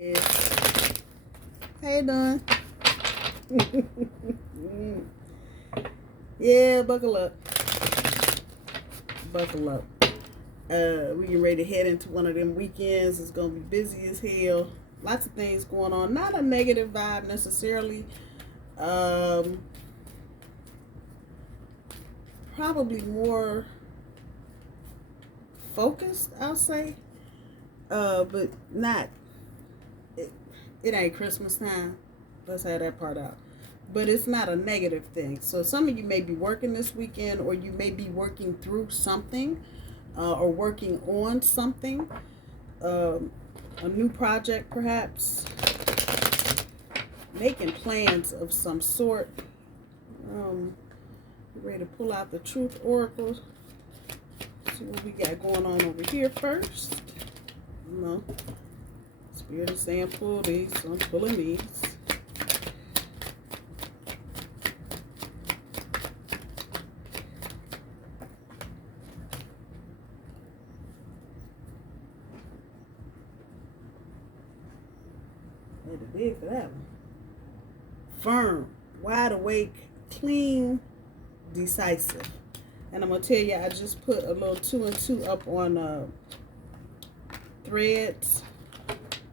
How you doing? Yeah, buckle up. Buckle up. We getting ready to head into one of them weekends. It's gonna be busy as hell. Lots of things going on. Not a negative vibe necessarily. Probably more focused, I'll say. But not. It ain't Christmas time. Let's have that part out. But it's not a negative thing. So some of you may be working this weekend, or you may be working through something, or working on something, a new project perhaps, making plans of some sort. Ready to pull out the Truth Oracle. See what we got going on over here first. Spirit is saying pull these, so I'm pulling these. Made it big for that one. Firm, wide awake, clean, decisive. And I'm going to tell you, I just put a little 2 and 2 up on Threads.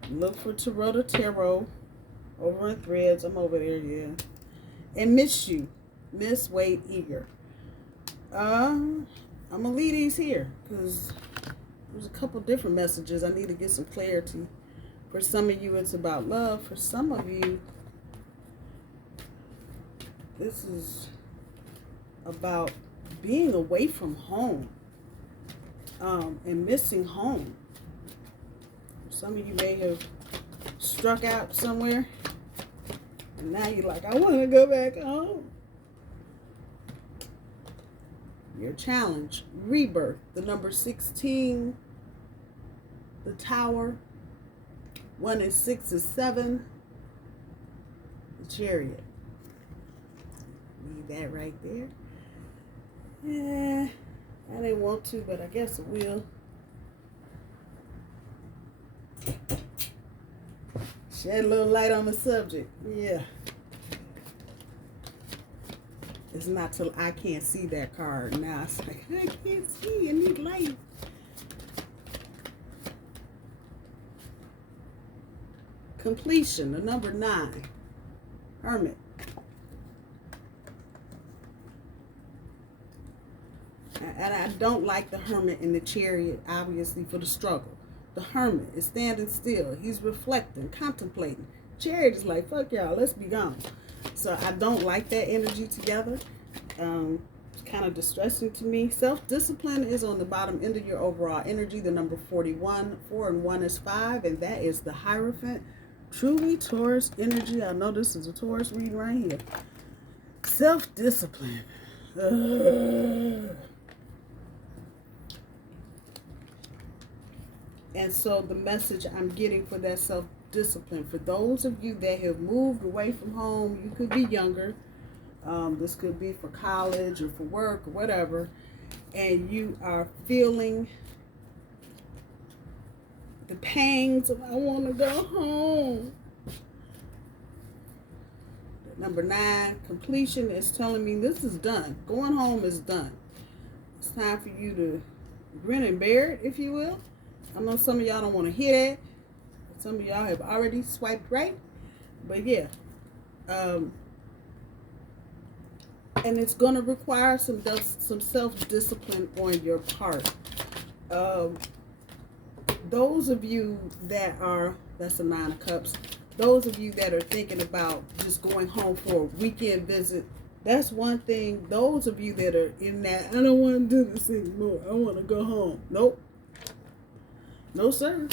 Look for Taurota Tarot over on Threads. I'm over there, yeah. And Miss You. Miss Wade Eager. I'm going to leave these here because there's a couple different messages. I need to get some clarity. For some of you, it's about love. For some of you, this is about being away from home and missing home. Some of you may have struck out somewhere and now you're like, I want to go back home. Your challenge, rebirth, the number 16, the Tower, 1 and 6 is 7, the Chariot. Leave that right there. Yeah, I didn't want to, but I guess it will. Shed a little light on the subject. Yeah. It's not till I can't see that card. Now it's like, I can't see. I need light. Completion, the number 9. Hermit. And I don't like the Hermit in the Chariot, obviously, for the struggle. The Hermit is standing still. He's reflecting, contemplating. Chariot is like, fuck y'all, let's be gone. So I don't like that energy together. It's kind of distressing to me. Self-discipline is on the bottom end of your overall energy, the number 41. 4 and 1 is 5, and that is the Hierophant. Truly Taurus energy. I know this is a Taurus reading right here. Self-discipline. And so the message I'm getting for that self-discipline, for those of you that have moved away from home, you could be younger. This could be for college or for work or whatever. And you are feeling the pangs of, I want to go home. Number 9, completion is telling me this is done. Going home is done. It's time for you to grin and bear it, if you will. I know some of y'all don't want to hear that. Some of y'all have already swiped right. But yeah. And it's going to require some self-discipline on your part. Those of you that are, that's a 9 of Cups. Those of you that are thinking about just going home for a weekend visit, that's one thing. Those of you that are in that, I don't want to do this anymore. I want to go home. Nope. No, sir.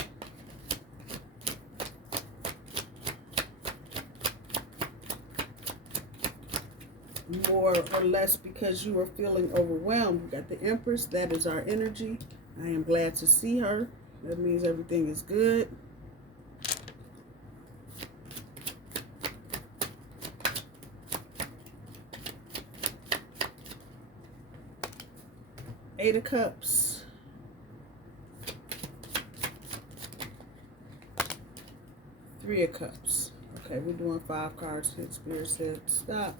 More or less because you are feeling overwhelmed. We got the Empress. That is our energy. I am glad to see her. That means everything is good. Eight of Cups. Three of Cups. Okay, we're doing 5 cards here. Spirit said stop.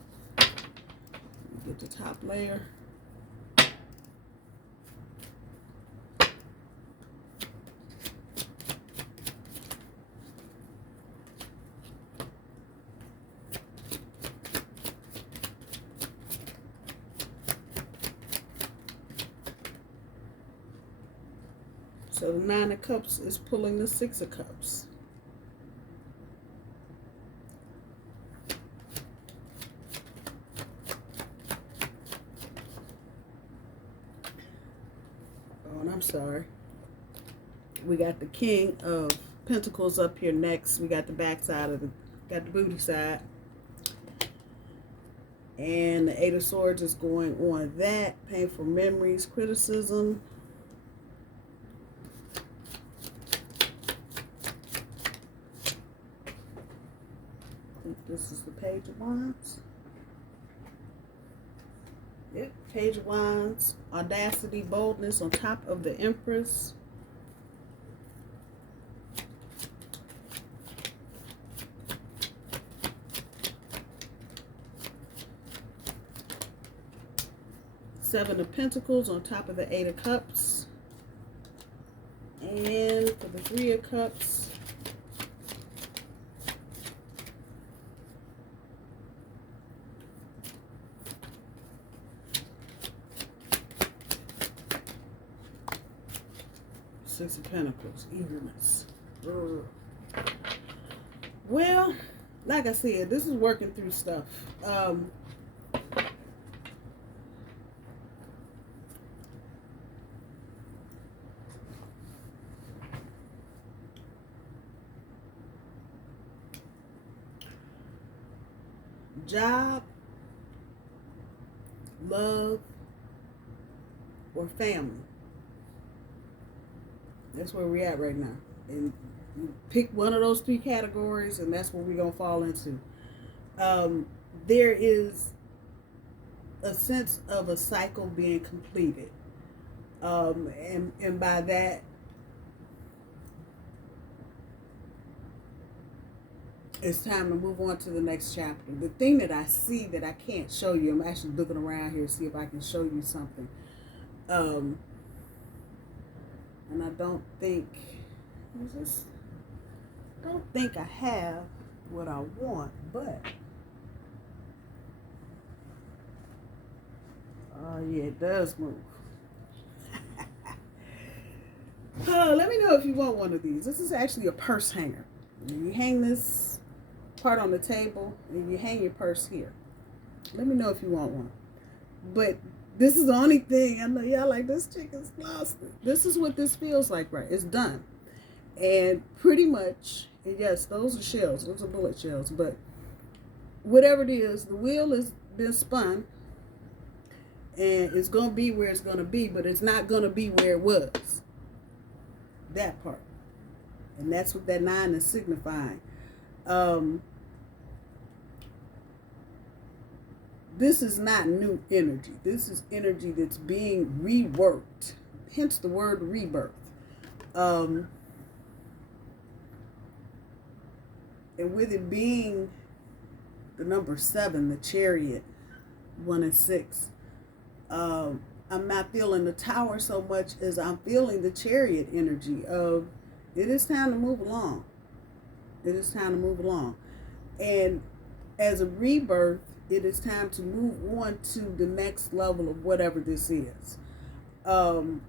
Get the top layer. So the 9 of Cups is pulling the 6 of Cups. Oh, and I'm sorry. We got the King of Pentacles up here next. We got the back side of got the booty side. And the 8 of Swords is going on that. Painful memories, criticism. This is the Page of Wands. Yep, Page of Wands. Audacity, boldness on top of the Empress. Seven of Pentacles on top of the 8 of Cups. And for the 3 of Cups, Six of Pentacles, eagerness. Well, like I said, this is working through stuff. Job, love, or family. That's where we're at right now. And you pick one of those 3 categories, and that's what we're going to fall into. There is a sense of a cycle being completed. And by that, it's time to move on to the next chapter. The thing that I see that I can't show you, I'm actually looking around here to see if I can show you something. And I don't think I have what I want, but yeah, it does move. Let me know if you want one of these. This is actually a purse hanger. You hang this part on the table and you hang your purse here. Let me know if you want one. But this is the only thing. I know y'all like, this chicken's lost it. This is what this feels like, right? It's done. And pretty much, and yes, those are shells. Those are bullet shells. But whatever it is, the wheel has been spun. And it's going to be where it's going to be. But it's not going to be where it was. That part. And that's what that 9 is signifying. This is not new energy. This is energy that's being reworked. Hence the word rebirth. And with it being the number 7, the Chariot, 1 and 6, I'm not feeling the Tower so much as I'm feeling the Chariot energy of it is time to move along. It is time to move along. And as a rebirth, it is time to move on to the next level of whatever this is. Those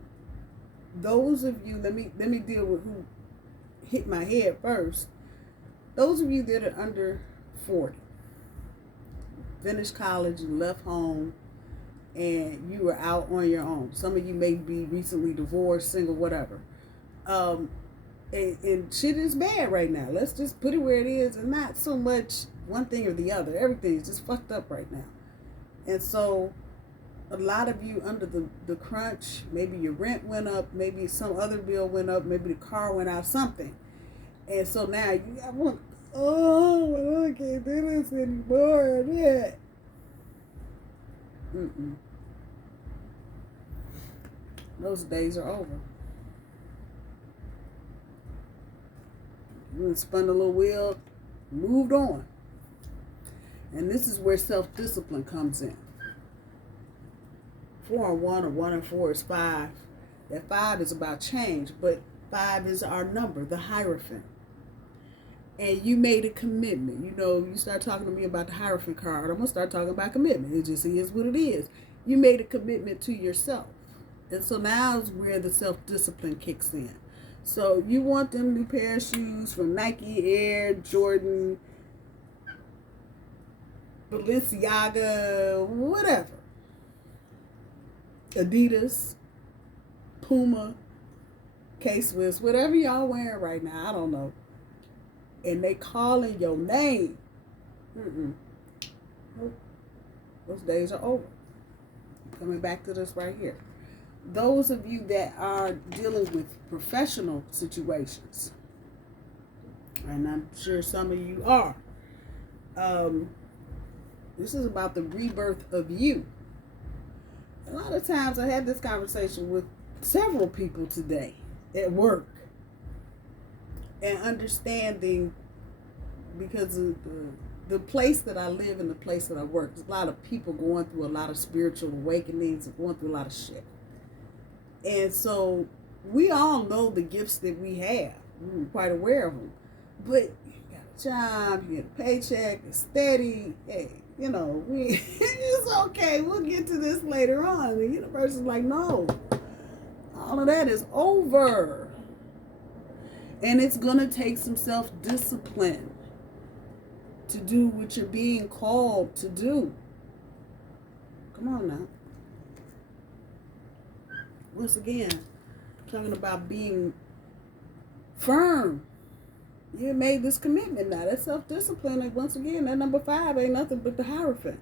of you, let me deal with who hit my head first. Those of you that are under 40, finished college, you left home, and you were out on your own. Some of you may be recently divorced, single, whatever. And shit is bad right now. Let's just put it where it is, and not so much one thing or the other. Everything is just fucked up right now. And so a lot of you under the crunch, maybe your rent went up, maybe some other bill went up, maybe the car went out, something. And so now you got one, I can't do this anymore. Yeah. Those days are over. You spun the little wheel, moved on. And this is where self-discipline comes in. 4 and 1 or 1 and 4 is 5. That 5 is about change, but 5 is our number, the Hierophant. And you made a commitment. You know, you start talking to me about the Hierophant card, I'm going to start talking about commitment. It just is what it is. You made a commitment to yourself. And so now is where the self-discipline kicks in. So you want them new pair of shoes from Nike, Air, Jordan, Balenciaga, whatever. Adidas, Puma, K-Swiss, whatever y'all wearing right now, I don't know. And they calling your name. Those days are over. Coming back to this right here. Those of you that are dealing with professional situations, and I'm sure some of you are, this is about the rebirth of you. A lot of times I had this conversation with several people today at work, and understanding, because of the place that I live and the place that I work, there's a lot of people going through a lot of spiritual awakenings and going through a lot of shit. And so we all know the gifts that we have. We're quite aware of them. But you got a job, you get a paycheck, it's steady. Hey, you know, it's okay. We'll get to this later on. The universe is like, no. All of that is over. And it's going to take some self-discipline to do what you're being called to do. Come on now. Once again, talking about being firm. You made this commitment now. That self-discipline, and once again, that number 5 ain't nothing but the Hierophant.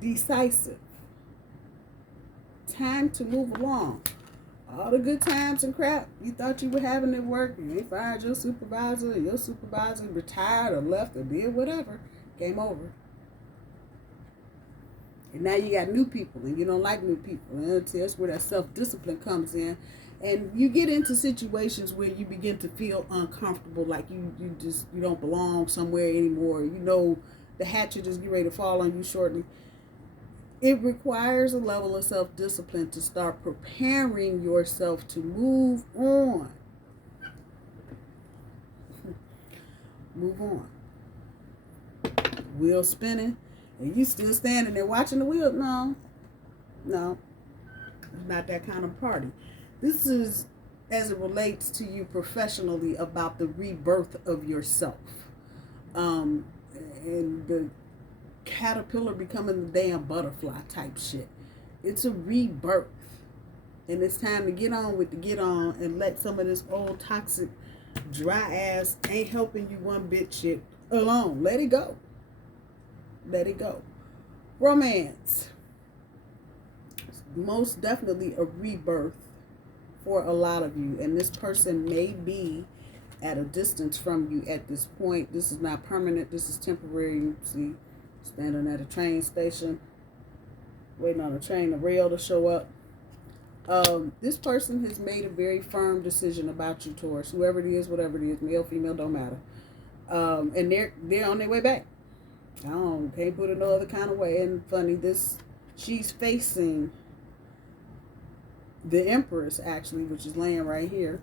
Decisive. Time to move along. All the good times and crap you thought you were having at work, and they fired your supervisor retired or left or did whatever, game over. And now you got new people, and you don't like new people. And that's where that self-discipline comes in. And you get into situations where you begin to feel uncomfortable, like you don't belong somewhere anymore. You know the hatchet is getting ready to fall on you shortly. It requires a level of self-discipline to start preparing yourself to move on. Move on. Wheel spinning. And you still standing there watching the wheel? No. It's not that kind of party. This is, as it relates to you professionally, about the rebirth of yourself. And the caterpillar becoming the damn butterfly type shit. It's a rebirth. And it's time to get on with the get on and let some of this old toxic, dry ass, ain't helping you one bit shit alone. Let it go. Let it go. Romance. It's most definitely a rebirth for a lot of you. And this person may be at a distance from you at this point. This is not permanent. This is temporary. You see, standing at a train station, waiting on a train, a rail to show up. This person has made a very firm decision about you, Taurus. Whoever it is, whatever it is, male, female, don't matter. And they're on their way back. Can't put it no other kind of way. And funny, she's facing the Empress, actually, which is laying right here.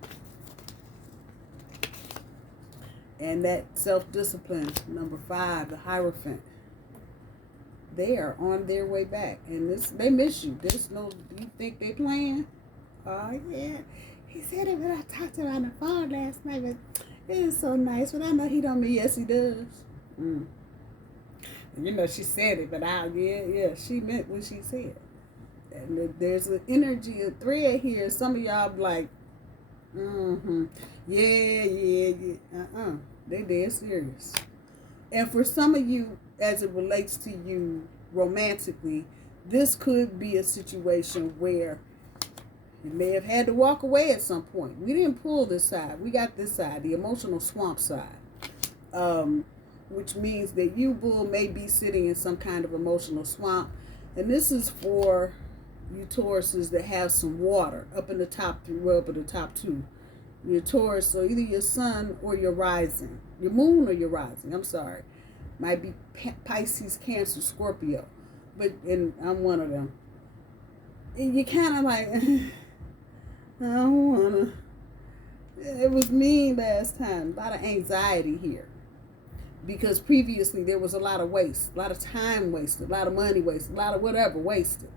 And that self-discipline, number 5, the Hierophant. They are on their way back. And they miss you. You think they playing? Oh, yeah. He said it when I talked to him on the phone last night, but it is so nice. But I know he don't mean, yes, he does. You know, she said it, but she meant what she said. And there's an energy, a thread here. Some of y'all be like, yeah. They dead serious. And for some of you, as it relates to you romantically, this could be a situation where you may have had to walk away at some point. We didn't pull this side. We got this side, the emotional swamp side. Which means that you, bull, may be sitting in some kind of emotional swamp. And this is for you Tauruses that have some water up in the top 3, well, up in the top 2. Your Taurus, so either your sun or your rising, your moon or your rising, I'm sorry. Might be Pisces, Cancer, Scorpio. And I'm one of them. And you kind of like, I don't want to. It was mean last time. A lot of anxiety here. Because previously there was a lot of waste. A lot of time wasted. A lot of money wasted. A lot of whatever wasted.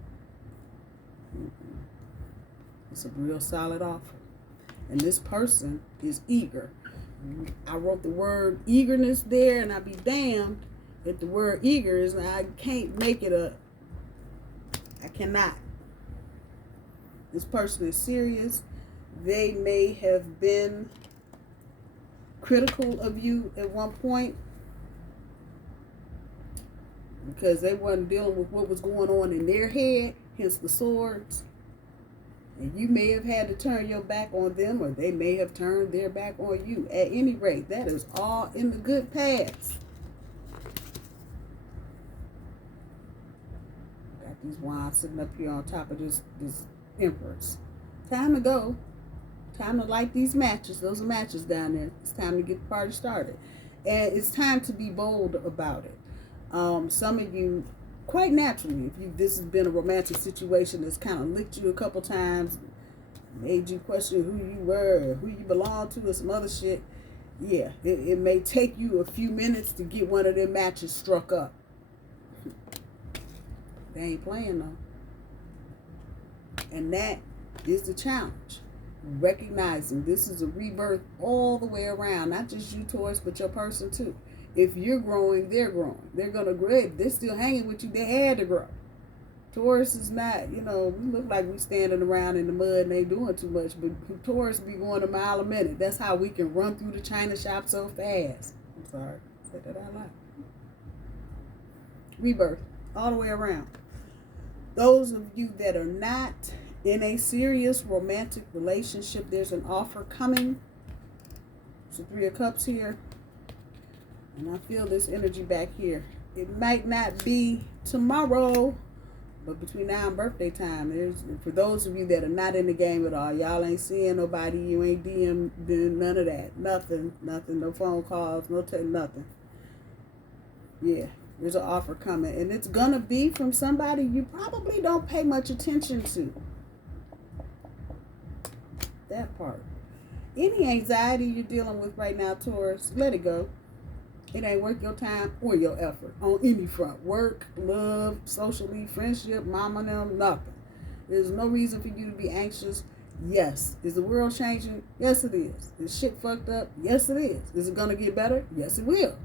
It's a real solid offer. And this person is eager. I wrote the word eagerness there, and I'd be damned if the word eager is, I can't make it a, I cannot. This person is serious. They may have been critical of you at one point because they wasn't dealing with what was going on in their head, hence the swords. And you may have had to turn your back on them, or they may have turned their back on you. At any rate, that is all in the good past. Got these wands sitting up here on top of this Empress. Time to go. Time to light these matches. Those are matches down there. It's time to get the party started. And it's time to be bold about it. Some of you, quite naturally, if this has been a romantic situation that's kind of licked you a couple times, made you question who you were, who you belong to, or some other shit, yeah, it may take you a few minutes to get one of them matches struck up. They ain't playing though. And that is the challenge. Recognizing this is a rebirth all the way around, not just you, Taurus, but your person too. If you're growing, they're growing. They're going to grow. They're still hanging with you. They had to grow. Taurus is not, we look like we standing around in the mud and ain't doing too much, but Taurus be going a mile a minute. That's how we can run through the China shop so fast. I'm sorry. Said that out loud. Rebirth all the way around. Those of you that are not in a serious romantic relationship, there's an offer coming. It's the Three of Cups here. And I feel this energy back here. It might not be tomorrow, but between now and birthday time, for those of you that are not in the game at all, y'all ain't seeing nobody, you ain't DM, none of that. Nothing, no phone calls, no nothing. Yeah, there's an offer coming. And it's going to be from somebody you probably don't pay much attention to. That part. Any anxiety you're dealing with right now, Taurus, let it go. It ain't worth your time or your effort on any front. Work, love, socially, friendship, mama, them, nothing. There's no reason for you to be anxious. Yes. Is the world changing? Yes, it is. Is shit fucked up? Yes, it is. Is it going to get better? Yes, it will.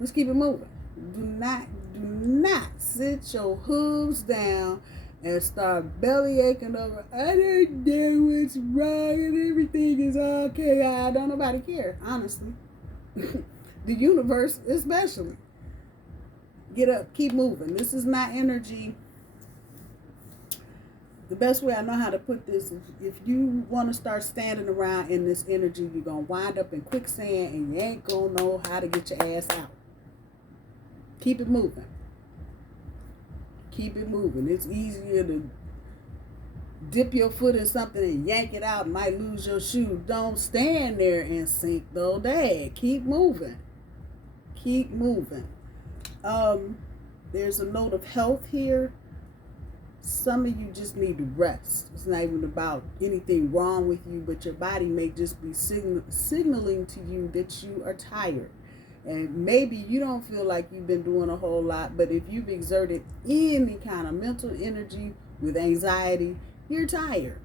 Let's keep it moving. Do not sit your hooves down and start belly aching over, I don't know what's wrong and everything is okay. I don't nobody care, honestly. The universe especially. Get up, keep moving. This is not energy. The best way I know how to put this is if you want to start standing around in this energy, you're going to wind up in quicksand and you ain't going to know how to get your ass out. Keep it moving. Keep it moving. It's easier to dip your foot in something and yank it out and might lose your shoe. Don't stand there and sink though. Dad, keep moving. Keep moving. There's a note of health here. Some of you just need to rest. It's not even about anything wrong with you, but your body may just be signaling to you that you are tired. And maybe you don't feel like you've been doing a whole lot, but if you've exerted any kind of mental energy with anxiety, you're tired.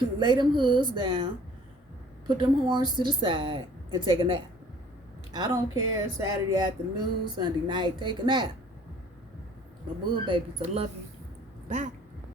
Lay them hoods down, put them horns to the side, and take a nap. I don't care, Saturday afternoon, Sunday night, take a nap. My boo babies, I love you. Bye.